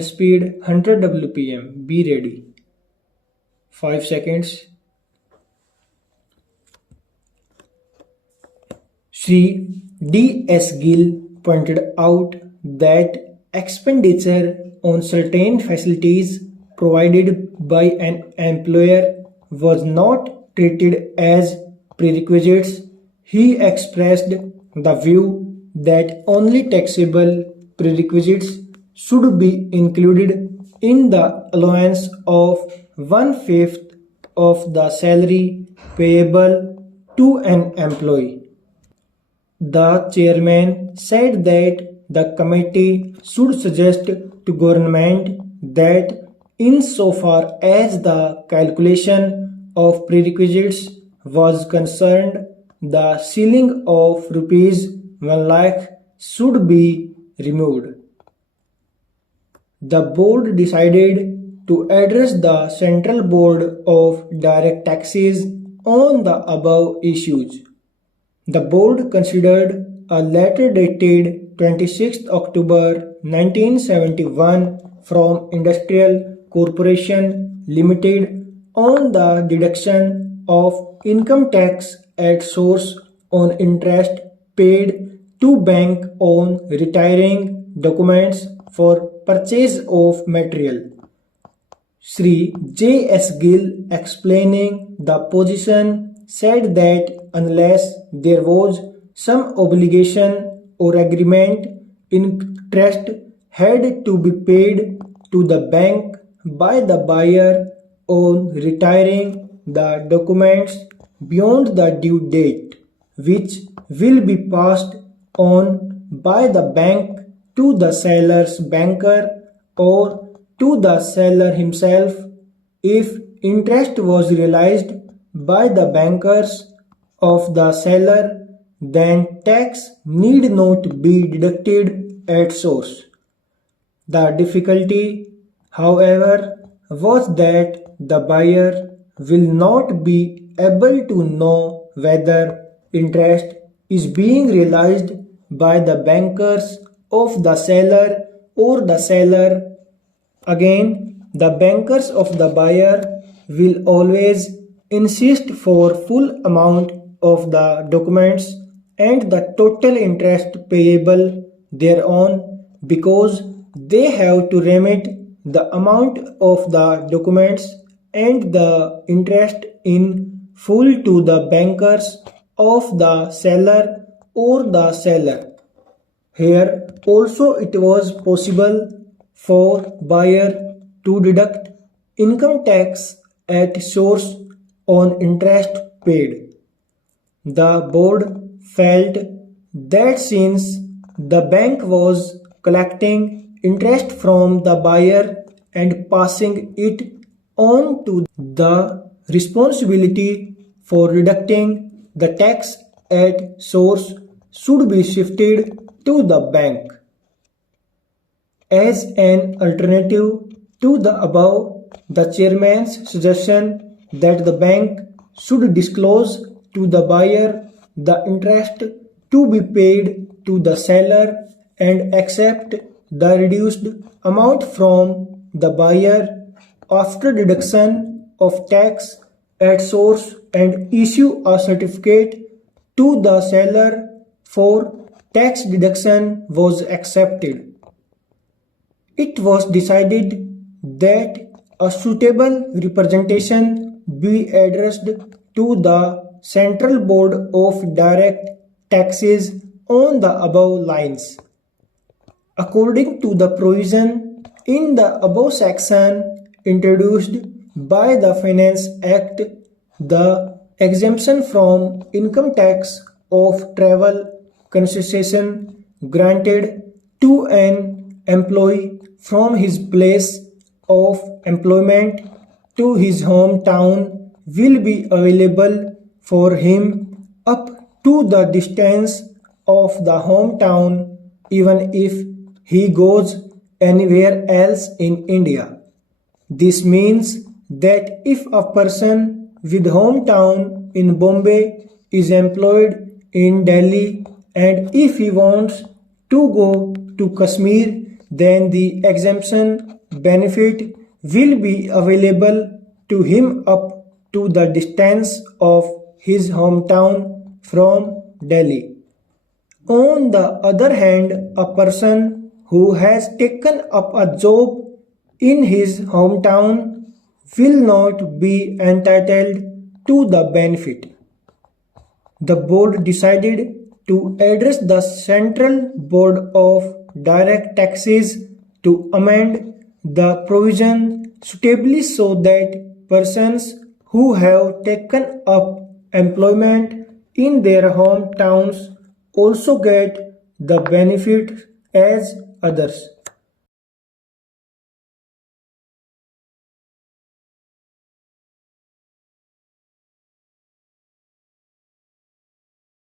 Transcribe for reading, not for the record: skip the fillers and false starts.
and speed 100 WPM. Be ready. 5 seconds. Sri D.S. Gill pointed out that expenditure on certain facilities provided by an employer was not treated as prerequisites. He expressed the view that only taxable prerequisites should be included in the allowance of 1/5 of the salary payable to an employee. The chairman said that the committee should suggest to government that insofar as the calculation of prerequisites was concerned, the ceiling of ₹1 lakh should be removed. The board decided to address the Central Board of Direct Taxes on the above issues. The board considered a letter dated 26 October 1971 from Industrial Corporation Limited on the deduction of income tax at source on interest paid to bank on retiring documents for purchase of material. Sri J.S. Gill, explaining the position, said that unless there was some obligation or agreement, interest had to be paid to the bank by the buyer on retiring the documents beyond the due date, which will be passed on by the bank to the seller's banker or to the seller himself. If interest was realized by the bankers of the seller, then tax need not be deducted at source. The difficulty, however, was that the buyer will not be able to know whether interest is being realized by the bankers of the seller or the seller. Again, the bankers of the buyer will always insist for full amount of the documents and the total interest payable thereon, because they have to remit the amount of the documents and the interest in full to the bankers of the seller or the seller. Here also it was possible for buyer to deduct income tax at source on interest paid. The board felt that since the bank was collecting interest from the buyer and passing it on to the responsibility for deducting the tax at source should be shifted to the bank. As an alternative to the above, the chairman's suggestion that the bank should disclose to the buyer the interest to be paid to the seller and accept the reduced amount from the buyer after deduction of tax at source and issue a certificate to the seller for tax deduction was accepted. It was decided that a suitable representation be addressed to the Central Board of Direct Taxes on the above lines. According to the provision in the above section introduced by the Finance Act, the exemption from income tax of travel concession granted to an employee from his place of employment to his hometown will be available for him up to the distance of the hometown, even if he goes anywhere else in India. This means that if a person with hometown in Bombay is employed in Delhi, and if he wants to go to Kashmir, then the exemption benefit will be available to him up to the distance of his hometown from Delhi. On the other hand, a person who has taken up a job in his hometown will not be entitled to the benefit. The board decided to address the Central Board of Direct Taxes to amend the provision suitably so that persons who have taken up employment in their hometowns also get the benefit as others.